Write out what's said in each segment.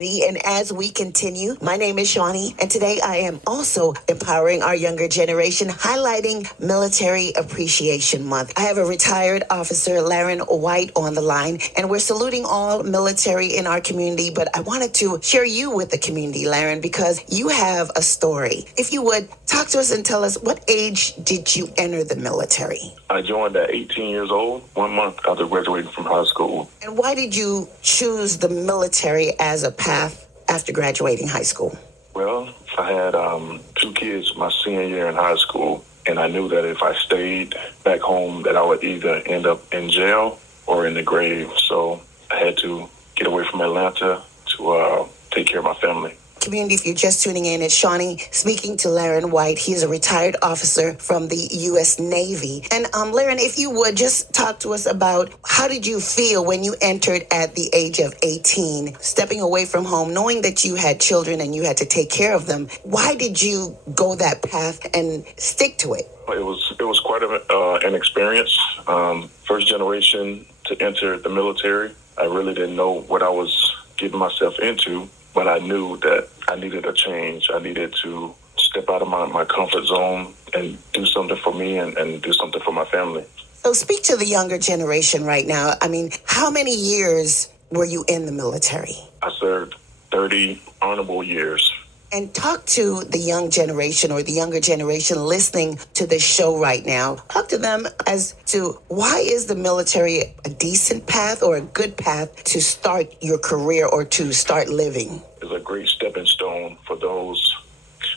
And as we continue, my name is Shawnee, and today I am also empowering our younger generation, highlighting Military Appreciation Month. I have a retired officer, Laren White, on the line, and we're saluting all military in our community. But I wanted to share you with the community, Laren, because you have a story. If you would, talk to us and tell us, what age did you enter the military? I joined at 18 years old, 1 month after graduating from high school. And why did you choose the military as a path after graduating high school? Well, I had two kids my senior year in high school, and I knew that if I stayed back home that I would either end up in jail or in the grave. So I had to get away from Atlanta to take care of my family. Community, if you're just tuning in, it's Shawnee speaking to Laren White. He is a retired officer from the U.S. Navy. And Laren, if you would just talk to us about how did you feel when you entered at the age of 18, stepping away from home, knowing that you had children and you had to take care of them. Why did you go that path and stick to it? It was quite an experience. First generation to enter the military. I really didn't know what I was getting myself into. But I knew that I needed a change. I needed to step out of my comfort zone and do something for me and do something for my family. So speak to the younger generation right now. I mean, how many years were you in the military? I served 30 honorable years. And talk to the young generation or the younger generation listening to this show right now. Talk to them as to why is the military a decent path or a good path to start your career or to start living? It's a great stepping stone for those,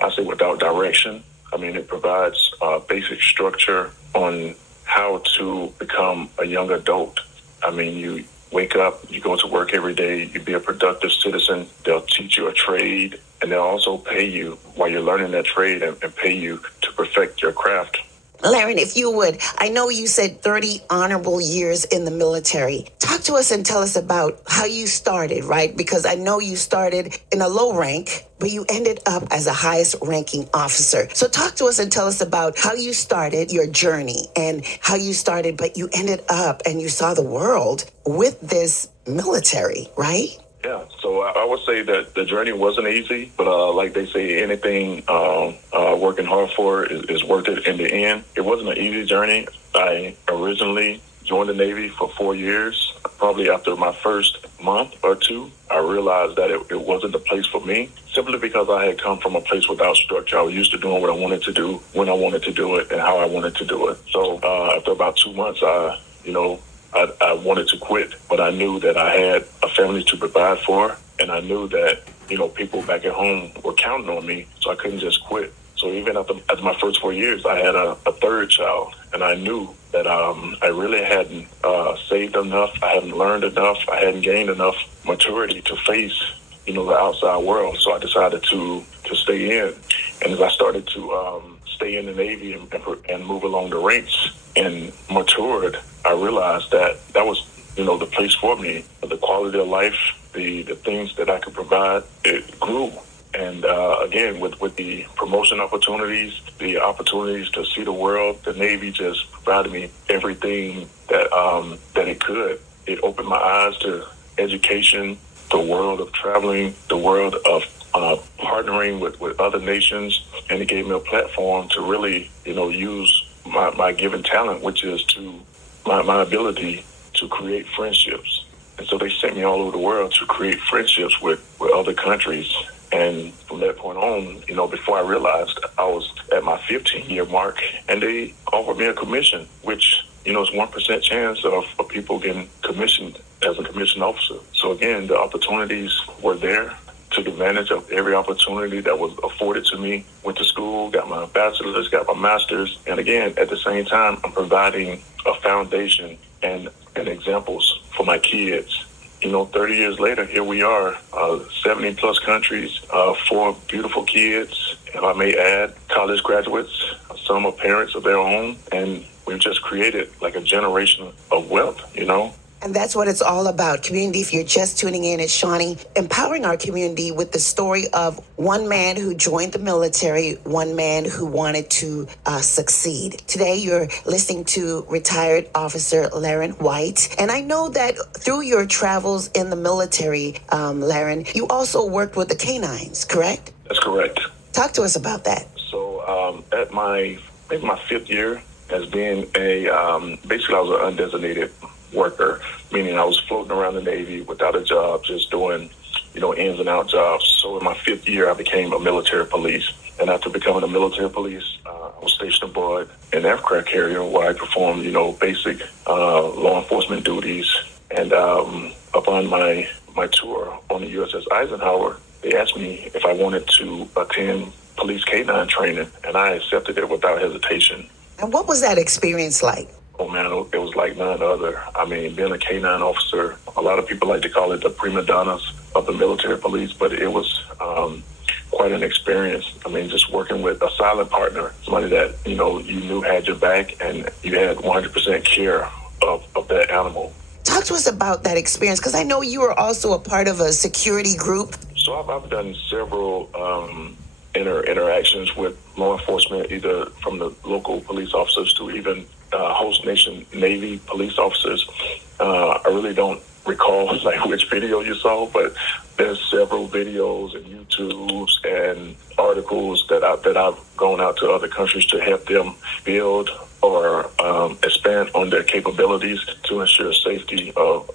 I say, without direction. I mean, it provides basic structure on how to become a young adult. I mean, you wake up, you go to work every day, you be a productive citizen. They'll teach you a trade, and they'll also pay you while you're learning that trade and pay you to perfect your craft. Laren, if you would, I know you said 30 honorable years in the military. Talk to us and tell us about how you started, right? Because I know you started in a low rank, but you ended up as a highest ranking officer. So talk to us and tell us about how you started your journey and how you started, but you ended up and you saw the world with this military, right? Yeah, so I would say that the journey wasn't easy, but like they say, anything working hard for is worth it in the end. It wasn't an easy journey. I originally joined the Navy for 4 years. Probably after my first month or two, I realized that it wasn't the place for me, simply because I had come from a place without structure. I was used to doing what I wanted to do, when I wanted to do it, and how I wanted to do it. So after about 2 months, I wanted to quit, but I knew that I had a family to provide for, and I knew that, people back at home were counting on me, so I couldn't just quit. So even after my first 4 years, I had a third child, and I knew that I really hadn't saved enough, I hadn't learned enough, I hadn't gained enough maturity to face, the outside world. So I decided to stay in, and as I started to stay in the Navy and move along the ranks and matured, I realized that was, the place for me. The quality of life, the things that I could provide, it grew. And again, with the promotion opportunities, the opportunities to see the world, the Navy just provided me everything that it could. It opened my eyes to education, the world of traveling, the world of partnering with other nations, and it gave me a platform to really, use my given talent, which is to my ability to create friendships. And so they sent me all over the world to create friendships with other countries. And from that point on, before I realized, I was at my 15-year mark, and they offered me a commission, which, it's 1% chance of people getting commissioned as a commissioned officer. So again, the opportunities were there. Took advantage of every opportunity that was afforded to me. Went to school, got my bachelor's, got my master's. And again, at the same time, I'm providing a foundation and examples for my kids. 30 years later, here we are, 70 plus countries, 4 beautiful kids, if I may add, college graduates. Some are parents of their own, and we've just created like a generation of wealth, And that's what it's all about. Community, if you're just tuning in, it's Shawnee, empowering our community with the story of one man who joined the military, one man who wanted to succeed. Today, you're listening to retired officer Laren White. And I know that through your travels in the military, Laren, you also worked with the canines, correct? That's correct. Talk to us about that. So at maybe my fifth year as being basically I was an undesignated worker, meaning I was floating around the Navy without a job, just doing, ins and out jobs. So in my fifth year, I became a military police. And after becoming a military police, I was stationed aboard an aircraft carrier where I performed, basic law enforcement duties. And upon my tour on the USS Eisenhower, they asked me if I wanted to attend police K-9 training, and I accepted it without hesitation. And what was that experience like? Oh man, it was like none other. I mean, being a K-9 officer, a lot of people like to call it the prima donnas of the military police, but it was quite an experience. I mean, just working with a silent partner, somebody that, you knew had your back and you had 100% care of that animal. Talk to us about that experience, because I know you were also a part of a security group. So I've done several interactions with law enforcement, either from the local police officers to even host nation Navy police officers. I really don't recall like which video you saw, but there's several videos and YouTubes and articles that I've gone out to other countries to help them build or expand on their capabilities to ensure safety of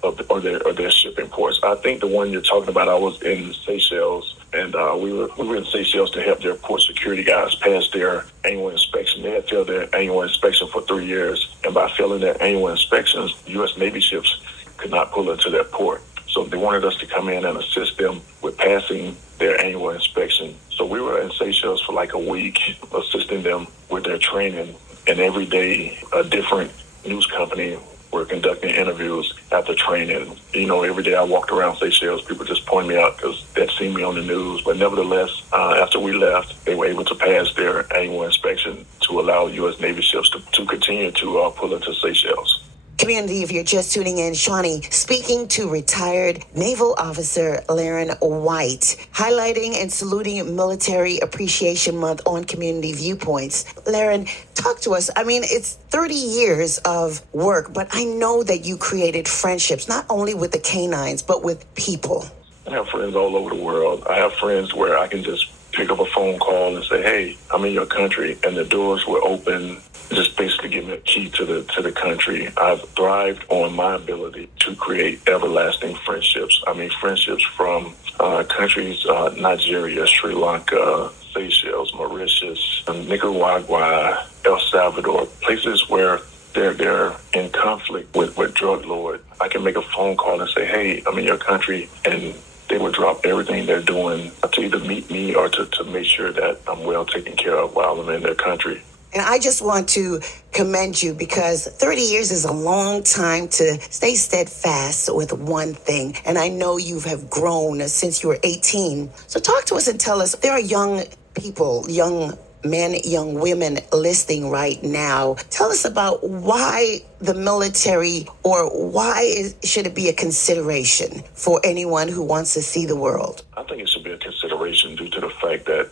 their shipping ports. I think the one you're talking about, I was in Seychelles, and we were in Seychelles to help their port security guys pass their annual inspection. They had failed their annual inspection for 3 years, and by failing their annual inspections, U.S. Navy ships could not pull into their port. So they wanted us to come in and assist them with passing their annual inspection. So we were in Seychelles for like a week, assisting them with their training. And every day, a different news company were conducting interviews after training. Every day I walked around Seychelles, people just pointed me out because they'd seen me on the news. But nevertheless, after we left, they were able to pass their annual inspection to allow U.S. Navy ships to continue to pull into Seychelles. Community, if you're just tuning in, Shawnee speaking to retired Naval Officer Laren White, highlighting and saluting Military Appreciation Month on Community Viewpoints. Laren, talk to us. I mean, it's 30 years of work, but I know that you created friendships, not only with the canines, but with people. I have friends all over the world. I have friends where I can just pick up a phone call and say, hey, I'm in your country, and the doors were open. Just basically give me a key to the country. I've thrived on my ability to create everlasting friendships. I mean, friendships from countries, Nigeria, Sri Lanka, Seychelles, Mauritius, Nicaragua, El Salvador, places where they're in conflict with drug lords. I can make a phone call and say, hey, I'm in your country, and they would drop everything they're doing to either meet me or to make sure that I'm well taken care of while I'm in their country. And I just want to commend you, because 30 years is a long time to stay steadfast with one thing. And I know you have grown since you were 18. So talk to us and tell us, there are young people, young men, young women listening right now. Tell us about why the military, or why should it be a consideration for anyone who wants to see the world? I think it should be a consideration due to the fact that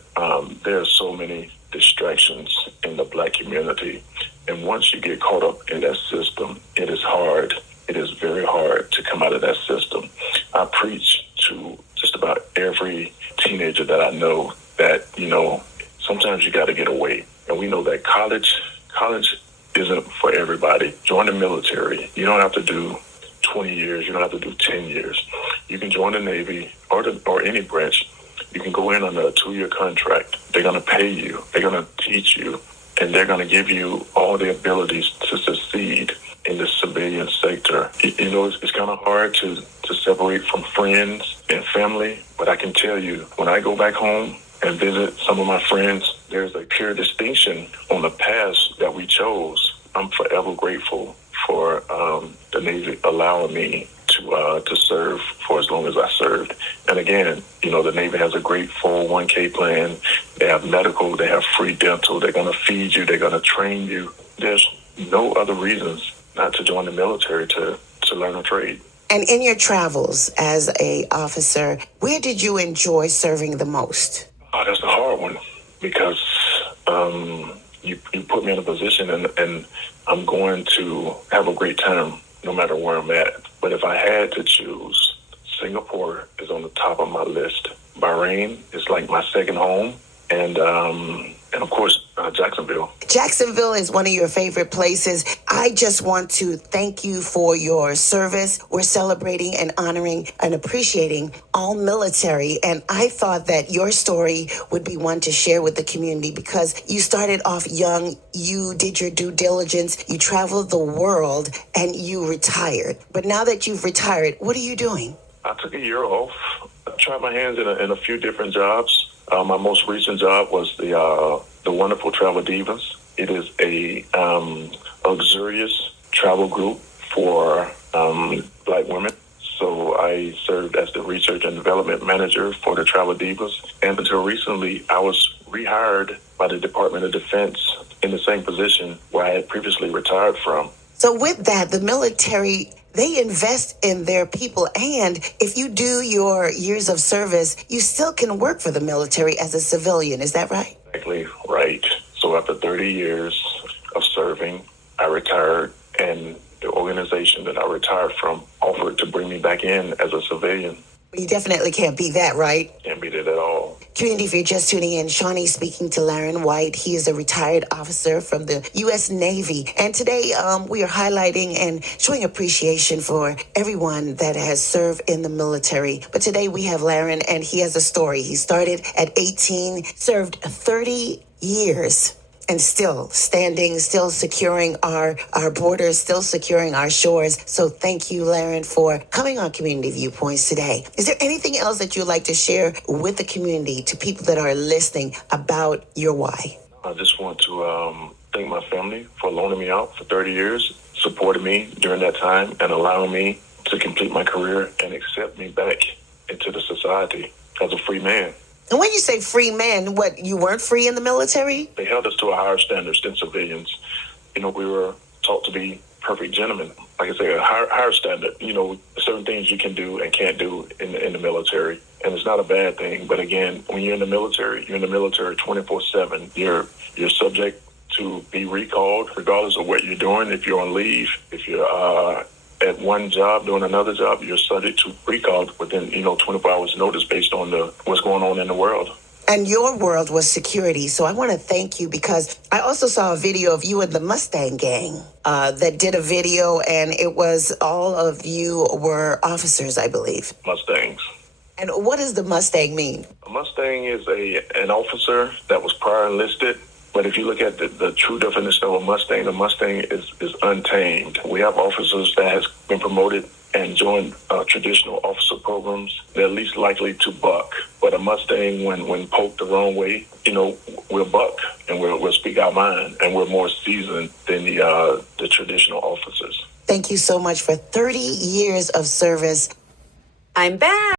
there are so many distractions in the Black community. And once you get caught up in that system, it is hard. It is very hard to come out of that system. I preach to just about every teenager that I know that, sometimes you got to get away. And we know that college isn't for everybody. Join the military. You don't have to do 20 years. You don't have to do 10 years. You can join the Navy or any branch. You can go in on a 2-year contract. They're going to pay you. They're going to teach you. And they're going to give you all the abilities to succeed in the civilian sector. It's kind of hard to separate from friends and family. But I can tell you, when I go back home and visit some of my friends, there's a pure distinction on the path that we chose. I'm forever grateful for the Navy allowing me to serve for as long as I served. And again, the Navy has a great 401k plan. They have medical, they have free dental. They're going to feed you. They're going to train you. There's no other reasons not to join the military to to learn a trade. And in your travels as a officer, where did you enjoy serving the most? That's a hard one because you put me in a position and I'm going to have a great time no matter where I'm at. But if I had to choose, Singapore is on the top of my list. Bahrain is like my second home, and of course Jacksonville. Jacksonville is one of your favorite places. I just want to thank you for your service. We're celebrating and honoring and appreciating all military. And I thought that your story would be one to share with the community because you started off young, you did your due diligence, you traveled the world, and you retired. But now that you've retired, what are you doing? I took a year off. I tried my hands in a few different jobs. My most recent job was the wonderful Travel Divas. It is a luxurious travel group for Black women. So I served as the research and development manager for the Travel Divas. And until recently, I was rehired by the Department of Defense in the same position where I had previously retired from. So with that, the military, they invest in their people. And if you do your years of service, you still can work for the military as a civilian. Is that right? Exactly right. So after 30 years of serving, I retired, and the organization that I retired from offered to bring me back in as a civilian. You definitely can't beat that, right? Can't beat it at all. Community, if you're just tuning in, Shawnee speaking to Laren White. He is a retired officer from the U.S. Navy. And today we are highlighting and showing appreciation for everyone that has served in the military. But today we have Laren, and he has a story. He started at 18, served 30 years. And still standing, still securing our borders, still securing our shores. So thank you, Laren, for coming on Community Viewpoints today. Is there anything else that you'd like to share with the community, to people that are listening, about your why? I just want to thank my family for loaning me out for 30 years, supporting me during that time, and allowing me to complete my career and accept me back into the society as a free man. And when you say free man, what, you weren't free in the military? They held us to a higher standard than civilians. You know, we were taught to be perfect gentlemen. Like I say, a higher standard. You know, certain things you can do and can't do in the military. And it's not a bad thing. But again, when you're in the military 24/7. You're subject to be recalled regardless of what you're doing. If you're on leave, if you're at one job doing another job, you're subject to recall within 24 hours notice based on what's going on in the world. And your world was security. So I want to thank you, because I also saw a video of you and the Mustang gang that did a video, and it was all of you were officers, I believe. Mustangs. And what does the Mustang mean? A Mustang is an officer that was prior enlisted. But if you look at the true definition of a Mustang, the Mustang is untamed. We have officers that has been promoted and joined traditional officer programs. They're least likely to buck. But a Mustang, when poked the wrong way, we'll buck and we'll speak our mind, and we're more seasoned than the traditional officers. Thank you so much for 30 years of service. I'm back.